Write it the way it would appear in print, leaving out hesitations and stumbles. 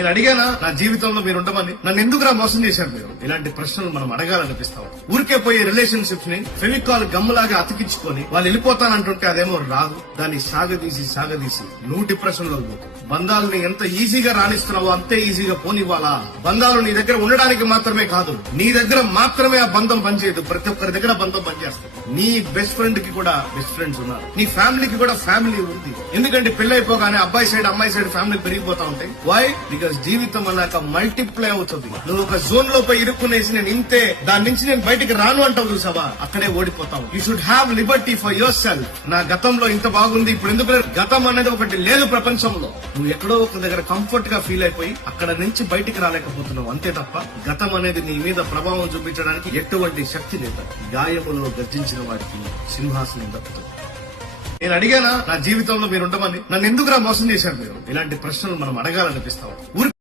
నేను అడిగానా నా జీవితంలో మీరు ఉండమని? నన్ను ఎందుకురా మోసం చేశారు మీరు? ఇలాంటి ప్రశ్నలు మనం అడగాలనిపిస్తాం. ఊరికే పోయే రిలేషన్షిప్స్ ని ఫెవికాల్ గమ్ములాగా అతికించుకొని వాళ్ళు వెళ్ళిపోతానంటుంటే అదేమో రాదు. దాన్ని సాగదీసి 100 డిప్రెషన్ లో పోతాం. బంధాలని ఎంత ఈజీగా రాణిస్తున్నావో అంతే ఈజీగా పోనివ్వాలా? బంధాలు నీ దగ్గర ఉండడానికి మాత్రమే కాదు, నీ దగ్గర మాత్రమే ఆ బంధం పనిచేయదు. ప్రతి ఒక్కరి దగ్గర బంధం పనిచేస్తుంది. నీ బెస్ట్ ఫ్రెండ్ కి కూడా బెస్ట్ ఫ్రెండ్స్ ఉన్నారు, నీ ఫ్యామిలీకి కూడా ఫ్యామిలీ ఉంది. ఎందుకంటే పెళ్లైపోగానే అబ్బాయి సైడ్ అమ్మాయి సైడ్ ఫ్యామిలీ పెరిగిపోతా ఉంటాయి. వై? బికాస్ జీవితం అన్నాక మల్టిప్లై అవుతుంది. నువ్వు ఒక జోన్ లో పోయి ఇరుక్కునేసి నేను ఇంతే, దాని నుంచి నేను బయటికి రాను అంటావు చూసావా, అక్కడే ఓడిపోతావు. You should have liberty for yourself. నా గతంలో ఇంత బాగుంది, ఇప్పుడు ఎందుకు లేదు? గతం అనేది ఒకటి లేదు ప్రపంచంలో. నువ్వు ఎక్కడో ఒక దగ్గర కంఫర్ట్ గా ఫీల్ అయిపోయి అక్కడ నుంచి బయటికి రాలేకపోతున్నావు అంతే తప్ప గతం అనేది నీ మీద ప్రభావం చూపించడానికి ఎటువంటి శక్తి లేదు. గాయములో గర్జించిన వారికి సింహాసనం దక్కుతుంది. నేను అడిగానా నా జీవితంలో మీరు ఉండమని? నన్ను ఎందుకురా మోసం చేశారు మీరు? ఇలాంటి ప్రశ్నలు మనం అడగాలనిపిస్తాం.